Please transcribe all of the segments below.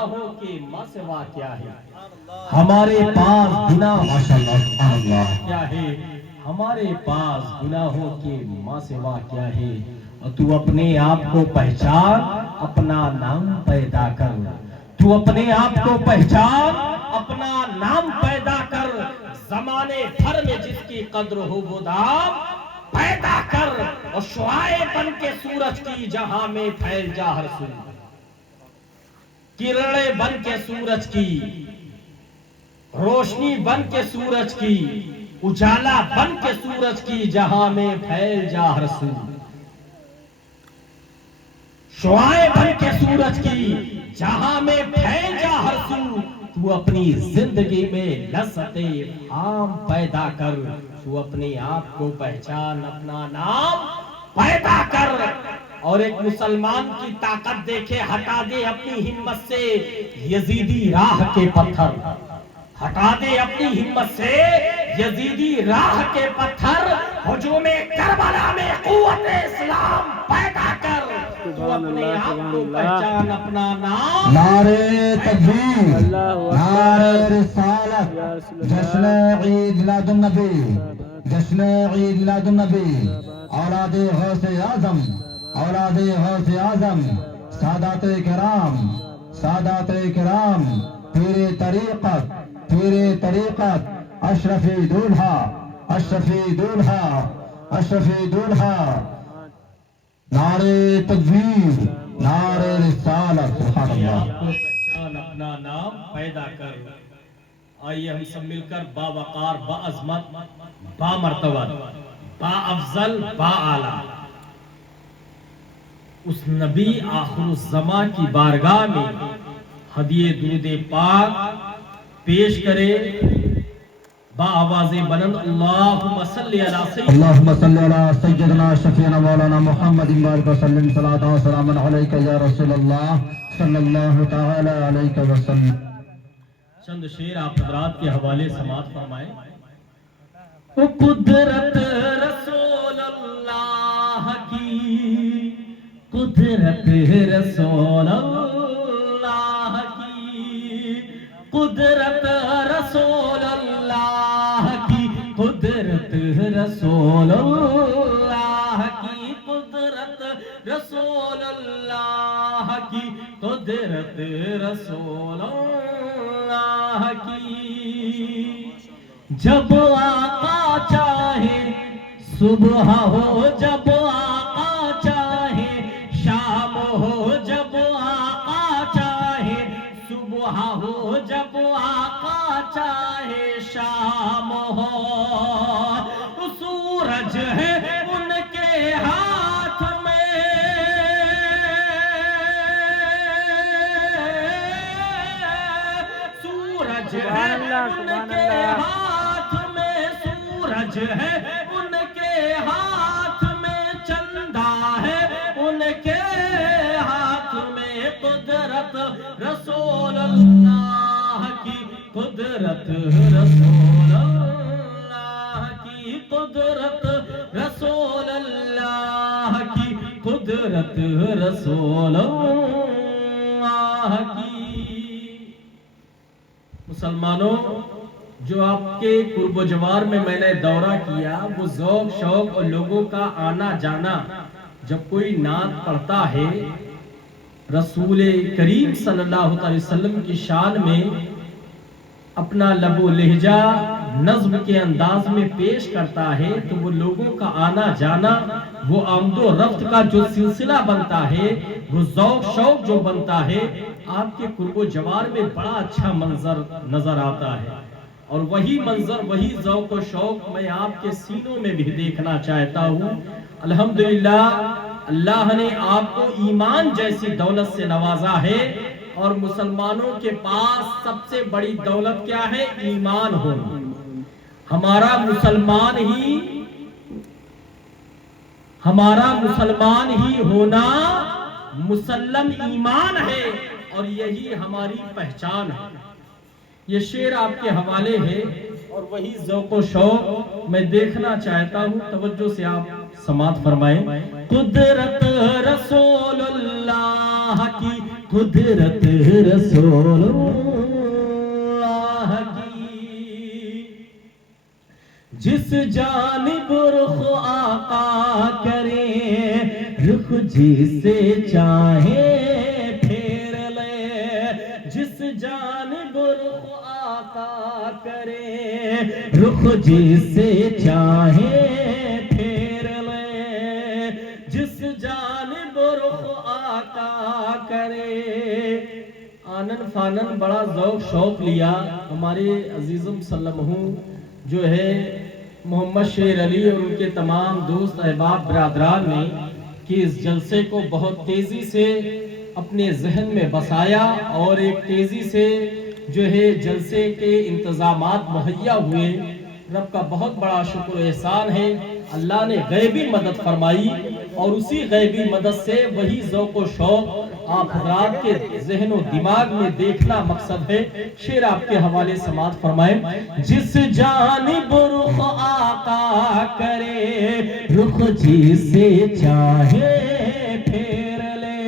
گناہوں کے ماں سوا کیا ہے، ہمارے پاس گناہ کیا ہے، ہمارے پاس گناہوں کے ماں سوا کیا ہے، اور تو اپنے آپ کو پہچان، اپنا نام پیدا کر، تو اپنے آپ کو پہچان، اپنا نام پیدا کر، زمانے بھر میں جس کی قدر ہو وہ نام پیدا کر، اور شعاع بن کے سورج کی جہاں میں پھیل جا ہر سو، کرنیں بن کے سورج کی، روشنی بن کے سورج کی، اجالا بن کے سورج کی جہاں میں پھیل جا ہر سو، شعاع بن کے سورج کی جہاں میں پھیل جا ہر سو، تو اپنی زندگی میں لذت عام پیدا کر، تو اپنے آپ کو پہچان، اپنا نام پیدا کر، اور ایک مسلمان کی طاقت دیکھے، ہٹا دے اپنی ہمت سے یزیدی راہ کے پتھر، ہٹا دے اپنی ہمت سے یزیدی راہ کے پتھر، ہجوم کربلا میں قوت اسلام پیدا کر، تو اپنے آپ کو پہچان، اپنا نام۔ نعرہ تکبیر، نعرہ رسالت، جشن عید میلاد النبی، جشن عید میلاد النبی، اولاد غوث اعظم، اولاد غوث اعظم، سادات کرام، سادات کرام، پیر طریقت، پیر طریقت، اشرفی دولہا، اشرفی دولہا، اشرفی دولہا، نعرہ تکبیر، نعرہ رسالت، سبحان اپنے اللہ۔ آپ کو پہچان، اپنا نام پیدا کر۔ آئیے ہم سب مل کر با وقار، با عظمت، با مرتبہ، با افضل، با اعلیٰ اس نبی آخر الزماں کی بارگاہ میں ہدیہ درود پاک پیش کرے، با آواز بلند اللہم صلی علی سیدنا اللہم صلی علی سیدنا شفیعنا مولانا محمد بارک وسلم، صلاۃ و سلام علیک یا رسول اللہ صلی اللہ تعالی علیہ وسلم۔ چند شعر آپ حضرات کے حوالے سماعت فرمائیں۔ قدرت رسول اللہ کی، قدرت رسول اللہ کی، قدرت رسول اللہ کی، قدرت رسول اللہ کی، قدرت رسول اللہ کی، قدرت رسول اللہ کی، جب آقا چاہے صبح ہو، جب آقا چاہے شام ہو، جب آقا چاہے صبح ہو، جب آقا چاہے شام ہو، سورج ہے ان کے ہاتھ میں، سورج ہے ان کے ہاتھ میں، سورج ہے ان کے ہاتھ میں، چندہ ہے ان کے ہاتھ میں، قدرت رسول اللہ کی، قدرت رسول اللہ کی، قدرت رسول اللہ کی، قدرت رسول اللہ کی۔ مسلمانوں، جو آپ کے قرب و جوار میں نے دورہ کیا، وہ ذوق شوق اور لوگوں کا آنا جانا، جب کوئی نعت پڑھتا ہے رسول کریم صلی اللہ علیہ وسلم کی شان میں، اپنا لب و لہجہ نظم کے انداز میں پیش کرتا ہے، تو وہ لوگوں کا آنا جانا، وہ آمد و رفت کا جو سلسلہ بنتا ہے، وہ ذوق شوق جو بنتا ہے، آپ کے قرب و جوار میں بڑا اچھا منظر نظر آتا ہے، اور وہی منظر، وہی ذوق و شوق میں آپ کے سینوں میں بھی دیکھنا چاہتا ہوں۔ الحمدللہ اللہ نے آپ کو ایمان جیسی دولت سے نوازا ہے، اور مسلمانوں کے پاس سب سے بڑی دولت کیا ہے؟ ایمان ہونا۔ ہمارا مسلمان ہی ہونا مسلم ایمان ہے، اور یہی ہماری پہچان ہے۔ یہ شعر آپ کے حوالے ہے، اور وہی ذوق و شوق میں دیکھنا چاہتا ہوں، توجہ سے آپ سماعت فرمائیں۔ قدرت رسول اللہ کی، قدرت رسول اللہ کی، جس جانب رخ آقا کرے رخ جسے چاہے پھیر لے، جس جانب رخ آقا کرے رخ جسے چاہے پھیر لے، جس جانب رخ آقا کرے۔ آنن فانن بڑا ذوق شوق لیا ہمارے عزیزم سلمہ جو ہے محمد شیر علی اور ان کے تمام دوست احباب برادران نے کہ اس جلسے کو بہت تیزی سے اپنے ذہن میں بسایا اور ایک تیزی سے جو ہے جلسے کے انتظامات مہیا ہوئے۔ رب کا بہت بڑا شکر و احسان ہے، اللہ نے غیبی مدد فرمائی اور اسی غیبی مدد سے وہی ذوق و شوق آپ حضرات کے ذہن و دماغ میں دیکھنا مقصد ہے۔ شعر آپ کے حوالے سماعت فرمائیں۔ جس جانب رخ آقا کرے رخ جسے چاہے پھیر لے،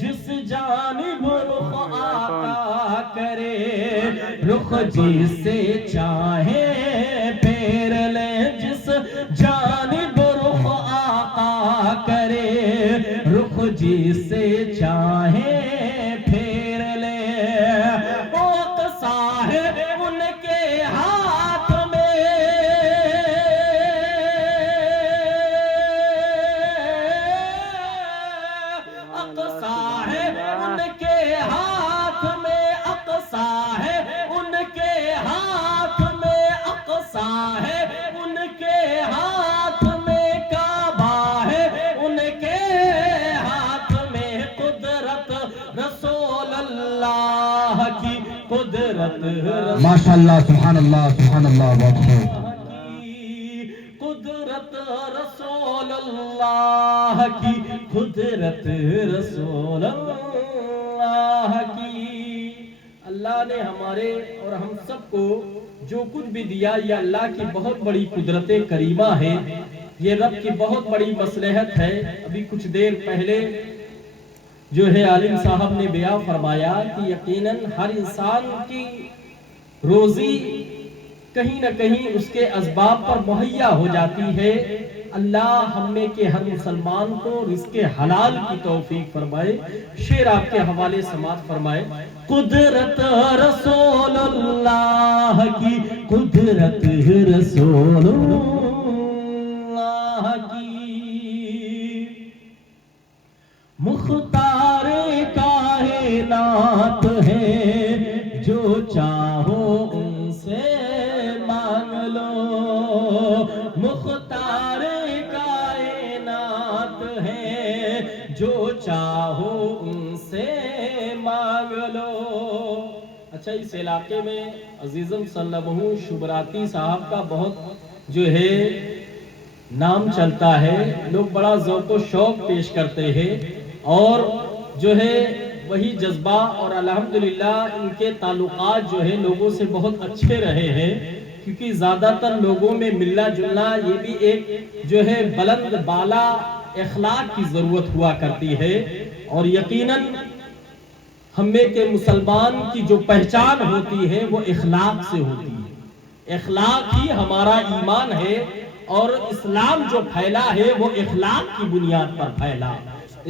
جس جانب رخ آقا کرے رخ جسے چاہے پھیر لے، جس جانب رخ آقا کرے رخ جسے چاہے پھیر لے۔ اقصا ہے ان کے ہاتھ میں، اقصا ہے ان کے ہاتھ میں، اقصا ہے ان کے ہاتھ میں، اقصا ہے ان کے ہاتھ میں، کعبہ ہے ان کے ہاتھ میں، قدرت رسول اللہ کی، قدرت ماشاءاللہ، سبحان اللہ، سبحان اللہ، بہت خوب۔ کی، قدرت رسول اللہ کی، قدرت رسول اللہ کی۔ اللہ نے ہمارے اور ہم سب کو جو کچھ بھی دیا یہ اللہ کی بہت بڑی قدرت کریمہ ہے، یہ رب کی بہت بڑی مصلحت ہے۔ ابھی کچھ دیر پہلے جو ہے عالم صاحب نے بیان فرمایا کہ یقیناً ہر انسان کی روزی کہیں نہ کہیں اس کے اسباب پر مہیا ہو جاتی ہے۔ اللہ ہم میں کے ہر مسلمان کو رزق حلال کی توفیق فرمائے۔ شعر آپ کے حوالے سماعت فرمائے۔ قدرت رسول اللہ کی، قدرت رسول اللہ کی، مختار کائنات ہے جو چاہو ان سے مانگ لو، مختار کائنات ہے جو چاہو ان سے مانگ لو۔ اچھا، اس علاقے میں عزیزم سلمہ شبراتی صاحب کا بہت جو ہے نام چلتا ہے، لوگ بڑا ذوق و شوق پیش کرتے ہیں اور جو ہے وہی جذبہ، اور الحمدللہ ان کے تعلقات جو ہے لوگوں سے بہت اچھے رہے ہیں، کیونکہ زیادہ تر لوگوں میں ملنا جلنا یہ بھی ایک جو ہے بلند بالا اخلاق کی ضرورت ہوا کرتی ہے، اور یقیناً ہم میں کے مسلمان کی جو پہچان ہوتی ہے وہ اخلاق سے ہوتی ہے۔ اخلاق ہی ہمارا ایمان ہے، اور اسلام جو پھیلا ہے وہ اخلاق کی بنیاد پر پھیلا۔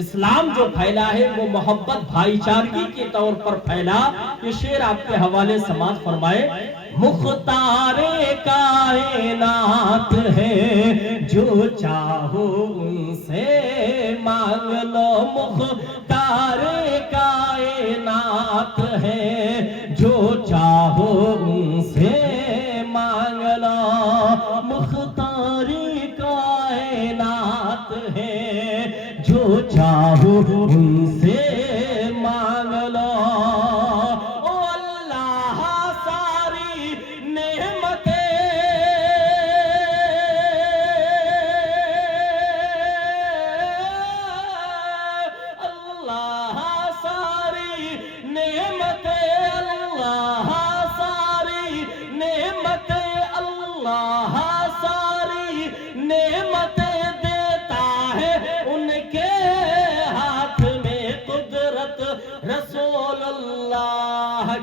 اسلام جو پھیلا ہے وہ محبت بھائی چارگی کے طور پر پھیلا۔ یہ شعر آپ کے حوالے سماعت فرمائے۔ مختار کائنات ہے جو چاہو ان سے مانگ لو، مختار کائنات ہے جو چاہو ان سے مانگ لو، مختار کائنات ہے جو چاہو ان سے مانگ لو۔ او اللہ ساری نعمتیں، اللہ ساری نعمتیں، اللہ ساری نعمتیں، اللہ ساری نعمتیں دیتا ہے ان کے ہاتھ میں،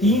3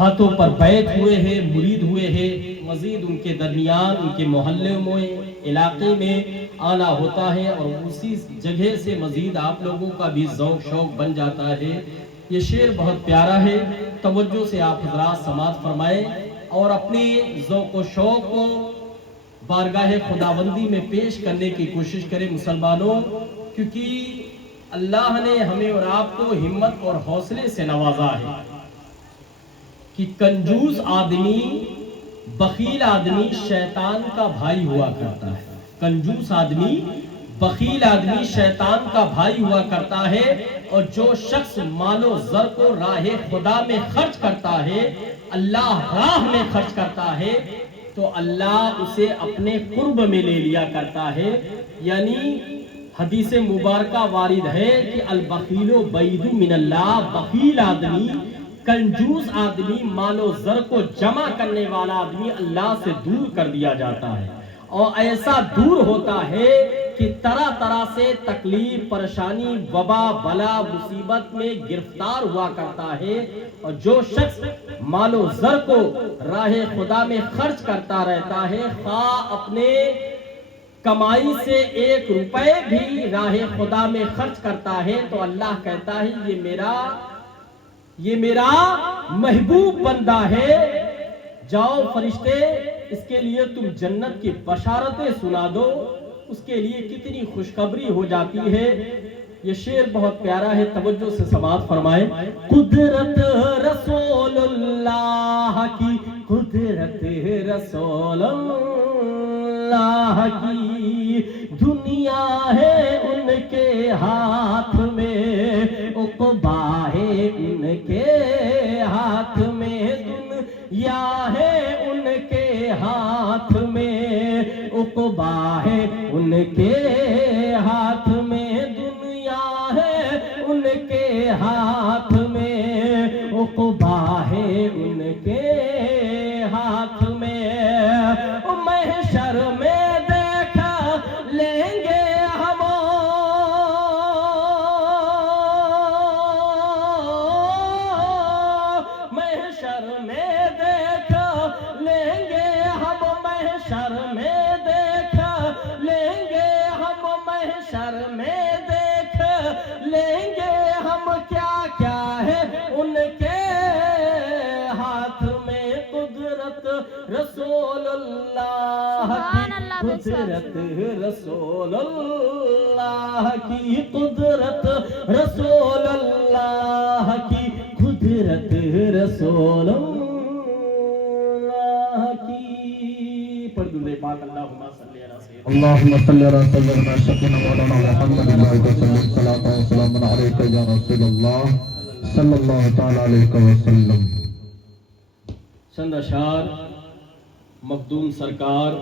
ہاتھوں پر بیعت ہوئے ہیں، مرید ہوئے ہیں، مزید ان کے درمیان، ان کے محلے میں، علاقے میں آنا ہوتا ہے اور اسی جگہ سے مزید آپ لوگوں کا بھی ذوق شوق بن جاتا ہے۔ یہ شعر بہت پیارا ہے، توجہ سے آپ حضرات سماعت فرمائیں اور اپنے ذوق و شوق کو بارگاہ خداوندی میں پیش کرنے کی کوشش کریں مسلمانوں، کیونکہ اللہ نے ہمیں اور آپ کو ہمت اور حوصلے سے نوازا ہے کہ کنجوس آدمی، بخیل آدمی شیطان کا بھائی ہوا کرتا ہے۔ کنجوس آدمی، بخیل آدمی شیطان کا بھائی ہوا کرتا ہے، اور جو شخص مال و زر کو راہ خدا میں خرچ کرتا ہے، اللہ راہ میں خرچ کرتا ہے، تو اللہ اسے اپنے قرب میں لے لیا کرتا ہے۔ یعنی حدیث مبارکہ وارد ہے کہ البخیل بعید من اللہ، بخیل آدمی، کنجوس آدمی، مال و زر کو جمع کرنے والا آدمی اللہ سے دور کر دیا جاتا ہے، اور ایسا دور ہوتا ہے کہ طرح طرح سے تکلیف، پریشانی، وبا، بلا، مصیبت میں گرفتار ہوا کرتا ہے۔ اور جو شخص مال و زر کو راہ خدا میں خرچ کرتا رہتا ہے، خواہ اپنے کمائی سے 1 روپے بھی راہ خدا میں خرچ کرتا ہے، تو اللہ کہتا ہے یہ میرا محبوب بندہ ہے، جاؤ فرشتے اس کے لیے تم جنت کی بشارتیں سنا دو، اس کے لیے کتنی خوشخبری ہو جاتی ہے۔ یہ شعر بہت پیارا ہے، توجہ سے سماعت فرمائیں۔ قدرت رسول اللہ کی، قدرت رسول اللہ کی، دنیا ہے ان کے ہاتھ میں، عقبا ہے ان کے ہاتھ میں، دنیا ہے ان کے ہاتھ میں، عقبا ہے ان کے ہاتھ میں، دنیا ہے ان کے ہاتھ میں، عقبا ہے ان کے ہاتھ میں، محشر میں دیکھا لیں گے ہم، محشر میں دیکھا لیں گے ہم، محشر میں دیکھا لیں گے ہم، محشر میں دیکھ لیں گے ہم، کیا کیا ہے ان کے ہاتھ میں، قدرت رسول اللہ کی، قدرت رسول اللہ کی، قدرت رسول اللہ کی، قدرت رسول اللہ کی۔ پڑھ دے پاک اللہم صلی علی سیدنا اللهم صل على سيدنا سيدنا مولانا محمد وسلم صلاة وسلام عليك يا رسول الله صلى الله تعالى عليه وسلم۔ چند اشعار مخدوم سرکار